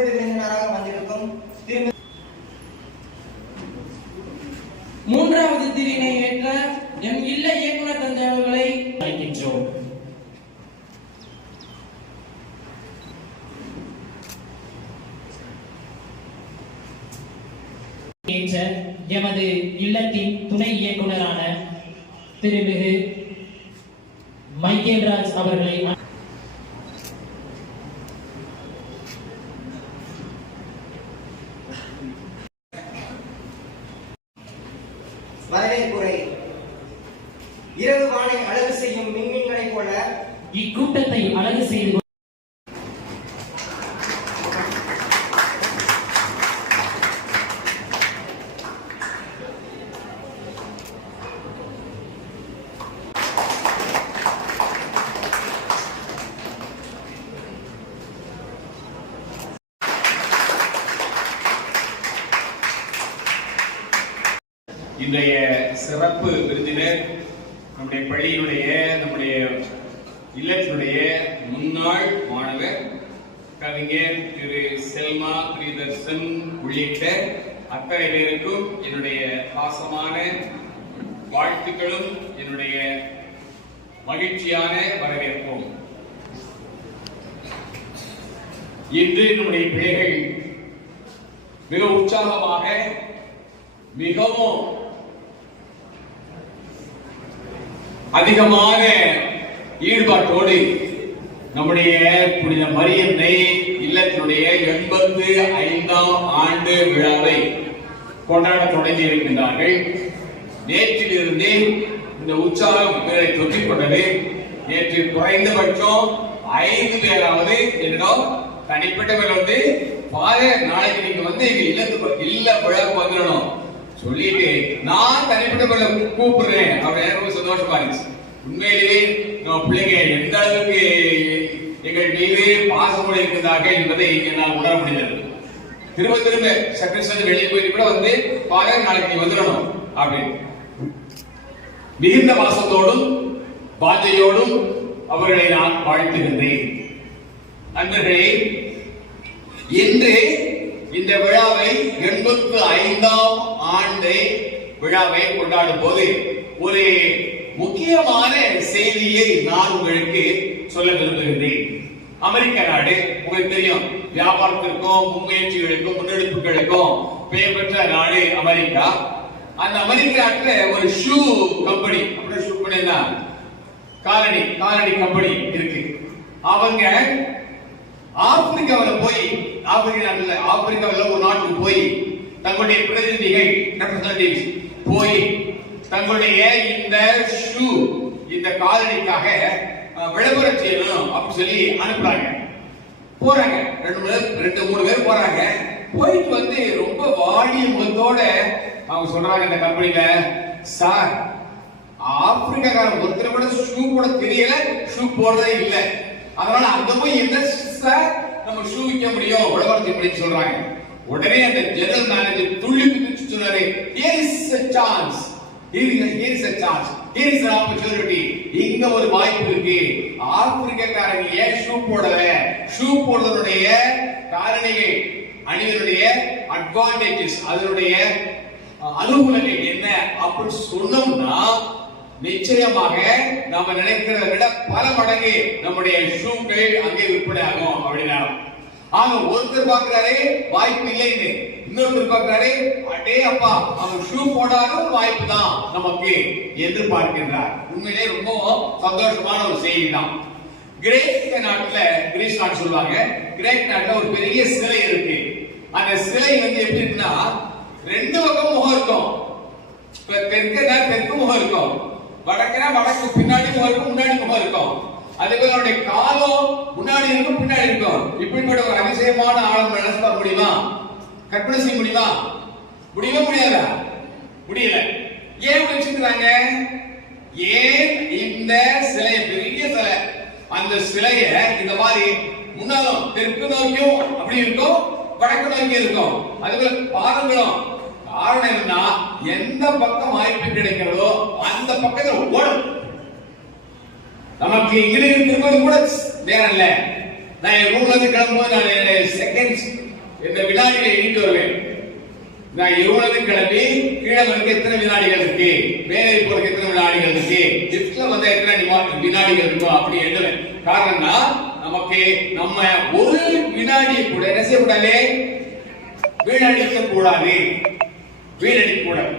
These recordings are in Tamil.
வந்திருக்கும் மூன்றாவது திரியினை ஏற்ற எம் இல்ல இயக்குனர் தந்தை அவர்களை அழைக்கின்றோம். ஏற்ற எமது இல்லத்தின் துணை இயக்குனரான திருமிகு மைக்கேல்ராஜ் அவர்களை வரவேற்புரை. இரவு வானை அழகு செய்யும் மின்மீன்களைப் போல இக்கூட்டத்தை அழகு செய்து இன்றைய சிறப்பு விருந்தினர் நம்முடைய பள்ளியினுடைய நம்முடைய இல்லத்தினுடைய முன்னாள் மாணவர் கவிஞர் திரு செல்மா பிரியதர்சன் உள்ளிட்ட அத்தனை பேருக்கும் என்னுடைய பாசமான வாழ்த்துக்களும் என்னுடைய மகிழ்ச்சியான வரவேற்போம். இன்று நம்முடைய பிள்ளைகள் மிக உற்சாகமாக மிகவும் அதிகமான ஈடுபாட்டோடு நம்முடைய புனித மரியன்னை இல்லத்தினுடைய 85ஆம் ஆண்டு விழாவை கொண்டாட தொடங்கி இருக்கின்றார்கள். நேற்றிலிருந்து இந்த உற்சாகம் பேரை தொற்றிக் கொண்டது. நேற்று குறைந்தபட்சம் 5 பேராவது என்னிடம் தனிப்பட்ட பேர் வந்து ஃபாதர் நாளைக்கு நீங்க வந்து எங்க இல்ல விழாவுக்கு வந்துடணும் சொல்லிட்டு நான் தனிப்பட்ட பேர்ல கூப்பிடுறேன். அவர் எனக்கு சந்தோஷமா இருந்துச்சு. உண்மையிலேயே நம்ம பிள்ளைங்க எந்த அளவுக்கு எங்கள் மீது பாசமோடு இருக்கிறார்கள் என்பதை என்னால் உணர முடிந்தது. திரும்ப திரும்ப சக்கரசன் வெளியே போயிட்டு கூட வந்து ஃபாதர் நாளைக்கு நீ வந்துடணும் அப்படின்னு மிகுந்த பாசத்தோடும் பாஜையோடும் அவர்களை நான் வாழ்த்துகின்றேன். நண்பர்களே, இன்று இந்த விழாவை 85ஆம் ஆண்டு விழாவை கொண்டாடும் போது ஒரு முக்கியமான செய்தியை நான் உங்களுக்கு சொல்ல விரும்புகின்றேன். அமெரிக்க நாடு உங்களுக்கு தெரியும், வியாபாரத்திற்கும் முன்முயற்சிகளுக்கும் முன்னெடுப்புகளுக்கும் பெயர் பெற்ற நாடு அமெரிக்கா. அந்த அமெரிக்க நாட்டில் ஒரு ஷூ கம்பெனி, ஷூ கம்பெனினா காலனி கம்பெனி இருக்கு. அவங்க ஆப்பிரிக்காவில் போய் ஆப்பிரிக்காவில் ஒரு நாட்டுக்கு போய் தங்களுடைய பிரதிநிதிகள் போய் தங்களுடைய இந்த ஷூ இந்த காலனிக்காக விளம்பரம் செய்யணும் அப்படின்னு சொல்லி அனுப்புறாங்க. போறாங்க, 2-3 பேர் போறாங்க. போயிட்டு வந்து ரொம்ப வாடிய முகத்தோட அவங்க சொல்றாங்க இந்த கம்பெனில, சார் ஆப்பிரிக்காக்காரன் ஒருத்தர் கூட ஷூ போட தெரியல, ஷூ போடுறதே இல்லை, அதனால அங்க போய் என்ன சார் நம்ம ஷூ விற்க முடியும், விளம்பரம் செய்ய முடியும் சொல்றாங்க. உடனே அந்த ஜெனரல் மேனேஜர் துள்ளி குதிச்சு சொன்னாரு, here is a chance, here is an opportunity, இங்க ஒரு வாய்ப்பு இருக்கு. ஆப்பிரிக்காக்காரங்க ஏன் ஷூ போடல, ஷூ போடுறதுடைய காரணிகள், அணிவருடைய அட்வான்டேஜஸ், அதனுடைய அனுகூலங்கள் என்ன அப்படின்னு சொன்னோம்னா நிச்சயமாக நாம நினைக்கிறத விட பல மடங்கு நம்முடைய ஷூக்கள் அங்கே விற்பனை ஆகும் அப்படின்னா. ஆக ஒருத்தர் பார்க்கிறாரே வாய்ப்பு இல்லைன்னு, இன்னொருத்தர் பார்க்கிறாரே அடே அப்பா அவன் ஷூ போடாத வாய்ப்பு தான் நமக்கு என்று பார்க்கின்றார். உண்மையிலே ரொம்ப சந்தோஷமான ஒரு செய்தி தான். கிரீஸ் நாட்டு சொல்லுவாங்க, கிரேக் நாட்டுல ஒரு பெரிய சிலை இருக்கு. அந்த சிலை வந்து எப்படி இருக்குன்னா 2 பக்கம் முகம் இருக்கும். தெற்கு முகம் இருக்கும், வடக்கு பின்னாடி முகம் இருக்கும், முன்னாடி முகம் இருக்கும். அதுக்கு அவருடைய காலம் முன்னாடி இருக்கும், பின்னாடி இருக்கும். இப்படிப்பட்ட ஒரு அதிசயமான ஆழம் நினைச்சு பார்க்க முடியுமா? கற்பனை செய்ய முடியுமா? முடியாதா? முடியல. ஏன் வச்சிருக்காங்க? ஏன் இந்த சிலை, பெரிய சிலை, அந்த சிலைய இந்த மாதிரி முன்னாலும் தெற்கு நோக்கியும் அப்படி இருக்கும், வடக்கு நோக்கி இருக்கும். அதுக்குள்ள பாதங்களும். காரணம் என்னன்னா எந்த பக்கம் வாய்ப்பு கிடைக்கிறதோ அந்த பக்கத்துல ஓடும். நமக்கு இங்கிருந்து திரும்பது கூட நேரம் இல்ல. நான் என் ரூம்ல இருந்து கிளம்பும்போது நான் செகண்ட் இந்த வினாடிகளை எண்ணிட்டு வருவேன். நான் இவ்வளவு கிளம்பி கீழே வந்து எத்தனை வினாடிகள் இருக்கு, மேலே போறதுக்கு எத்தனை வினாடிகள் இருக்கு, லிப்ட்ல வந்து எத்தனை வினாடிகள் இருக்கும் அப்படி எண்ணுவேன். காரணம்னா நமக்கு நம்ம ஒரு வினாடியை கூட என்ன செய்யக்கூடாது, வீணடிக்க கூடாது, வீணடிக்க கூடாது.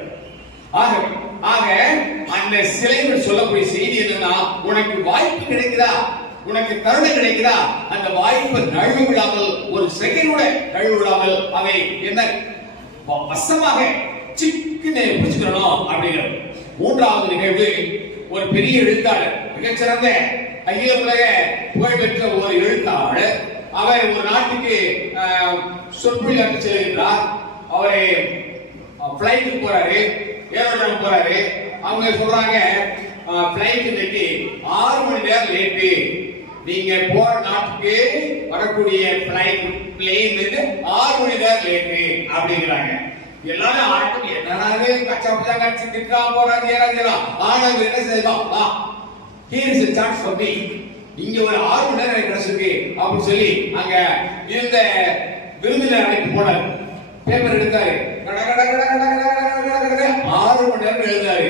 ஆக அந்த சிலைகள் சொல்லக்கூடிய செய்தி என்னன்னா, உனக்கு வாய்ப்பு கிடைக்குதா, உனக்கு கருணை கிடைக்குதா, அந்த வாய்ப்பை நழுவ விடாமல், ஒரு செகண்ட் கூட நழுவ விடாமல் அதை என்ன வசமாக சிக்கனை பிடிச்சுக்கணும் அப்படிங்கிறது. மூன்றாவது நிகழ்வு, ஒரு பெரிய எழுத்தாளர், மிகச்சிறந்த அகில உலக புகழ்பெற்ற ஒரு எழுத்தாளர், அவர் ஒரு நாட்டுக்கு சொற்பொழிவாற்ற செல்கின்றார். அவரை பிளைட்டுக்கு போறாரு, ஏரோட்ரம் போறாரு. அவங்க சொல்றாங்க, பிளைட் இன்னைக்கு 6 மணி நேரம் லேட்டு, நீங்க போற நாட்டுக்கு வரக்கூடிய பிளைன் 6 மணி நேரம் லேட்டு அப்படிங்கிறாங்க. எல்லாரும் ஆட்டம் என்னடாது கச்சா கட்சி திட்டா போறாங்க ஏறாங்கலாம். ஆனா என்ன செய்யலாம், here is a chance for me, இங்க ஒரு 6 மணி நேரம் கிடைச்சிருக்கு அப்படின்னு சொல்லி அங்க இருந்த விருந்தினர் அழைத்து போனார். பேப்பர் எடுத்தாரு, 6 மணி நேரம் எழுதாரு.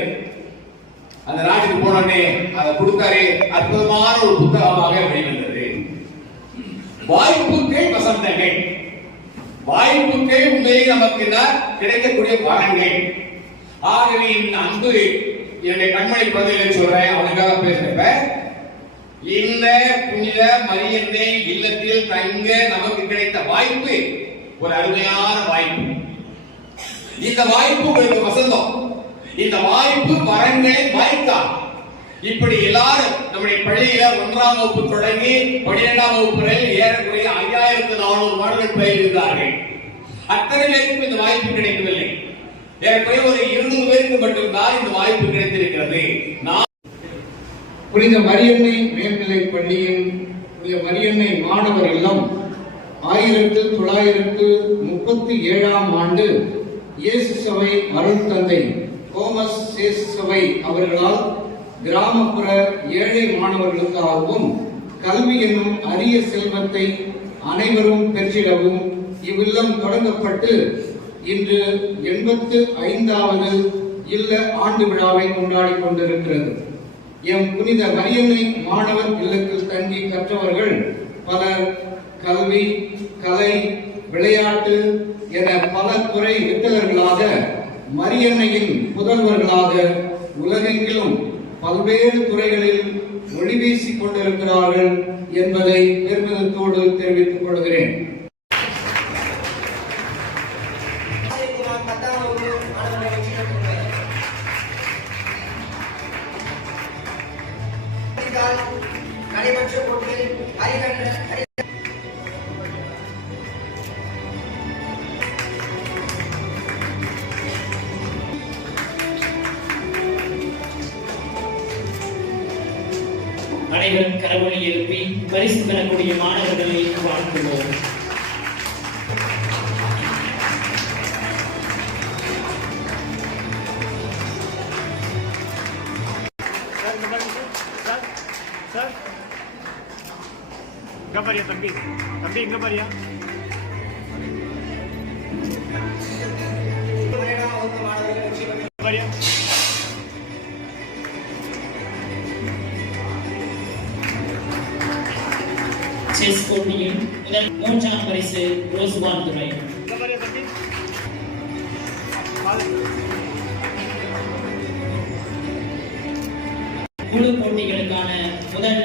அந்த நாட்டுக்கு போனோடனே அதை கொடுத்தாரு. அற்புதமான ஒரு புத்தகமாக வெளிவந்தது. வாய்ப்புகள் வசந்தங்கள், வாய்ப்புகள் உண்மையை நமக்கு கிடைக்கக்கூடிய வரங்கள். ஆகவே இந்த அன்பு என்னுடைய கண்மணி குழந்தைகளை சொல்றேன், அவனுக்காக பேசுறப்ப, இந்த புனித மரியன்னை இல்லத்தில் தங்க நமக்கு கிடைத்த வாய்ப்பு ஒரு அருமையான வாய்ப்பு. இந்த வாய்ப்பு உங்களுக்கு வசந்தம், இந்த வாய்ப்பு வரங்கள் வாய்க்கா. இப்படி எல்லாரும் நம்முடைய பள்ளியில 1ஆம் வகுப்பு தொடங்கி 12ஆம் வகுப்பு வரை ஏறக்குறைய 5400 மாணவர்கள் பயில்கிறார்கள். அத்தனை பேருக்கும் இந்த வாய்ப்பு கிடைக்கவில்லை. ஏறக்குறைய ஒரு 200 பேருக்கு மட்டும்தான் இந்த வாய்ப்பு கிடைத்திருக்கிறது. புனித மரியன்னை மேல்நிலை பள்ளியின் புனித மரியன்னை மாணவர் இல்லம் 1937ஆம் ஆண்டு இயேசு சபை அருள் தந்தை தோமஸ் இயேசு சபை அவர்களால் கிராமப்புற ஏழை மாணவர்களுக்காகவும் கல்வி என்னும் அரிய செல்வத்தை அனைவரும் பெற்றிடவும் இவ்வில்லம் தொடங்கப்பட்டு இன்று 85வது இல்ல ஆண்டு விழாவை கொண்டாடி கொண்டிருக்கிறது. எம் புனித மரியன்னை மாணவர் இல்லத்தில் தங்கி கற்றவர்கள் பலர் கல்வி, கலை, விளையாட்டு என பல துறை வித்தகர்களாக, மரியன்னையின் புதல்வர்களாக உலகெங்கிலும் பல்வேறு துறைகளில் ஒளி வீசிக் கொண்டிருக்கிறார்கள் என்பதை பெருமிதத்தோடு தெரிவித்துக் கொள்கிறேன். நடைபெற்ற போட்டியில் அனைவரும் கரவொலி எழுப்பி பரிசு பெறக்கூடிய மாணவர்களை வாழ்த்துவோம். இங்க பாரியா தம்பி, தம்பி இங்க பாரியா. பாரியா செஸ் போட்டியில் முதல் 3ஆம் பரிசு ரோஸ்வான் துறை. இங்க பாரியா தம்பி. குழு போட்டிகளுக்கான முதல்